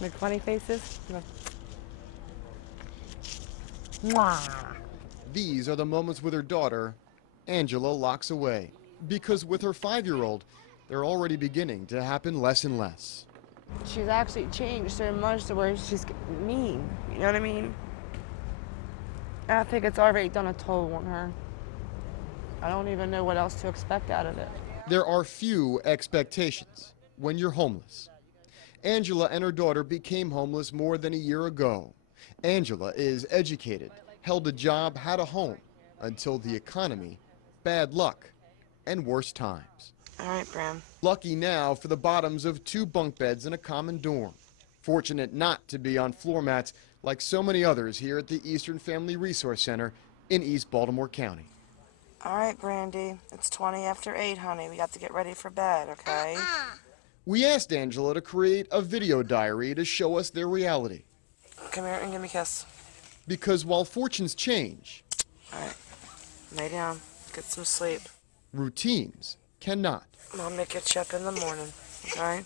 Make funny faces. Mwah. These are the moments with her daughter, Angela locks away. Because with her 5-year-old, they're already beginning to happen less and less. She's actually changed so much to where she's mean. You know what I mean? And I think it's already done a toll on her. I don't even know what else to expect out of it. There are few expectations when you're homeless. Angela and her daughter became homeless more than a year ago. Angela is educated, held a job, had a home, until the economy, bad luck, and worse times. All right, Bram. Lucky now for the bottoms of 2 bunk beds in a common dorm. Fortunate not to be on floor mats like so many others here at the Eastern Family Resource Center in East Baltimore County. All right, Brandy. It's 20 after 8, honey. We got to get ready for bed, okay? We asked Angela to create a video diary to show us their reality. Come here and give me a kiss. Because while fortunes change, All right. Lay down. Get some sleep. routines cannot. Mom, make you chip in the morning, okay?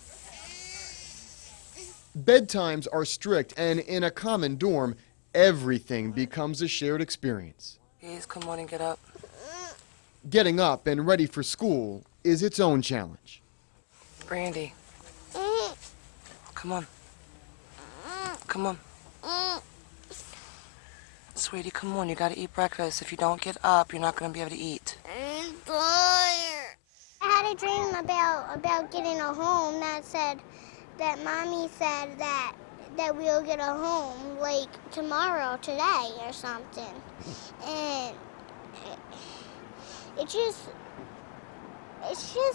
Bedtimes are strict, and in a common dorm, everything becomes a shared experience. Please, come on and get up. Getting up and ready for school is its own challenge. Brandy. Come on. Come on. Sweetie, come on. You gotta eat breakfast. If you don't get up, you're not gonna be able to eat. I'm tired. I had a dream about getting a home that Mommy said that we'll get a home like tomorrow, today or something. And it just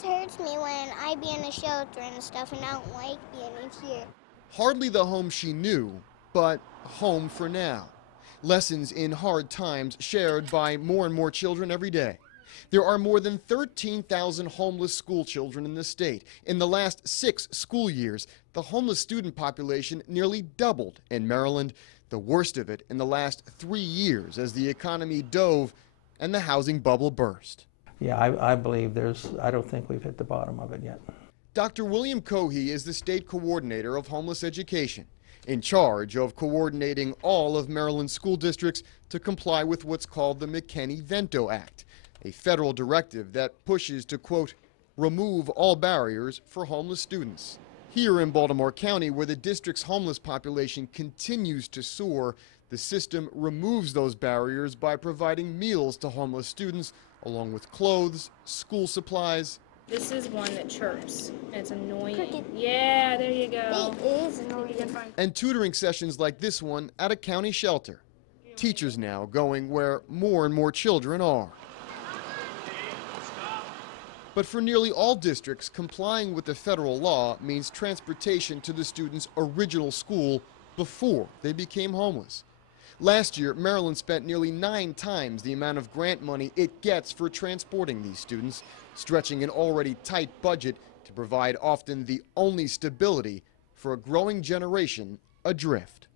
hurts me when I be in a shelter and stuff and I don't like being here. Hardly the home she knew, but home for now. Lessons in hard times shared by more and more children every day. There are more than 13,000 homeless school children in the state. In the last 6 school years, the homeless student population nearly doubled in Maryland, the worst of it in the last 3 years as the economy dove and the housing bubble burst. Yeah, I believe I don't think we've hit the bottom of it yet. Dr. William Cohey is the state coordinator of homeless education, in charge of coordinating all of Maryland's school districts to comply with what's called the McKinney-Vento Act, a federal directive that pushes to, quote, remove all barriers for homeless students. Here in Baltimore County, where the district's homeless population continues to soar, the system removes those barriers by providing meals to homeless students, along with clothes, school supplies. This is one that chirps. It's annoying. Cricket. Yeah, there you go. It is annoying. And tutoring sessions like this one at a county shelter. Teachers now going where more and more children are. But for nearly all districts, complying with the federal law means transportation to the students' original school before they became homeless. Last year, Maryland spent nearly 9 times the amount of grant money it gets for transporting these students, stretching an already tight budget to provide often the only stability for a growing generation adrift.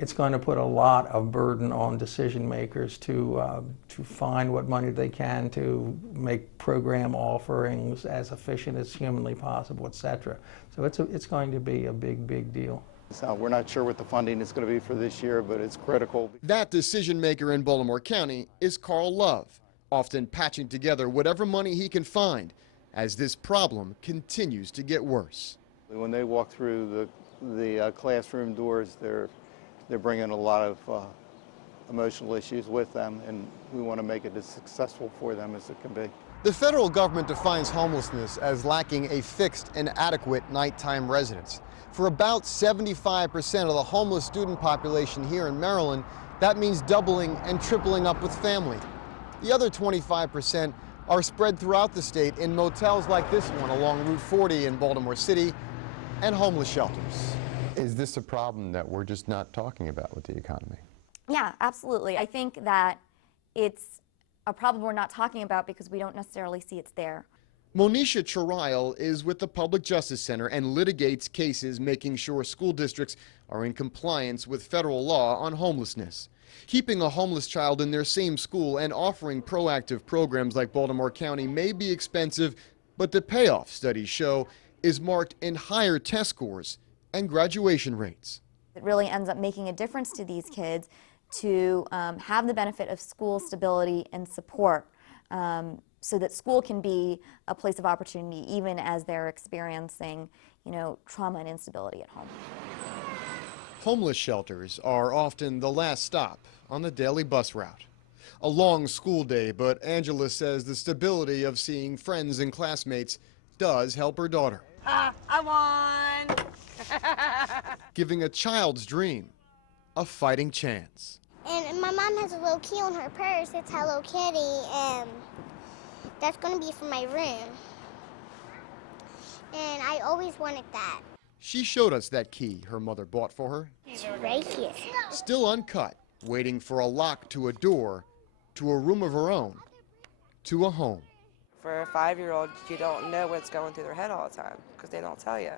It's going to put a lot of burden on decision makers to find what money they can to make program offerings as efficient as humanly possible, etc. So it's going to be a big deal. So we're not sure what the funding is going to be for this year, but it's critical. That decision maker in Baltimore County is Carl Love, often patching together whatever money he can find as this problem continues to get worse. When they walk through the classroom doors, they're bringing a lot of emotional issues with them, and we want to make it as successful for them as it can be. The federal government defines homelessness as lacking a fixed and adequate nighttime residence. For about 75% of the homeless student population here in Maryland, that means doubling and tripling up with family. The other 25% are spread throughout the state in motels like this one along Route 40 in Baltimore City and homeless shelters. Is this a problem that we're just not talking about with the economy? Yeah, absolutely. I think that it's a problem we're not talking about because we don't necessarily see it's there. Monisha Charail is with the Public Justice Center and litigates cases making sure school districts are in compliance with federal law on homelessness. Keeping a homeless child in their same school and offering proactive programs like Baltimore County may be expensive, but the payoff, studies show, is marked in higher test scores and graduation rates. It really ends up making a difference to these kids to have the benefit of school stability and support, so that school can be a place of opportunity even as they're experiencing, trauma and instability at home. Homeless shelters are often the last stop on the daily bus route. A long school day, but Angela says the stability of seeing friends and classmates does help her daughter. I won! Giving a child's dream a fighting chance. And my mom has a little key on her purse. It's Hello Kitty, and that's going to be for my room. And I always wanted that. She showed us that key her mother bought for her. It's right here. Still uncut, waiting for a lock to a door, to a room of her own, to a home. For a 5-year-old, you don't know what's going through their head all the time because they don't tell you.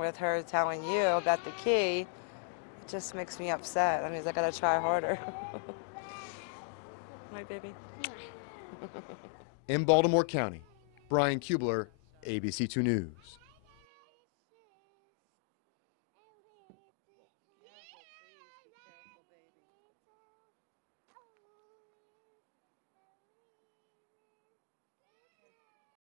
With her telling you about the key, it just makes me upset. That means I gotta try harder. My baby. In Baltimore County, Brian Kubler, ABC2 News.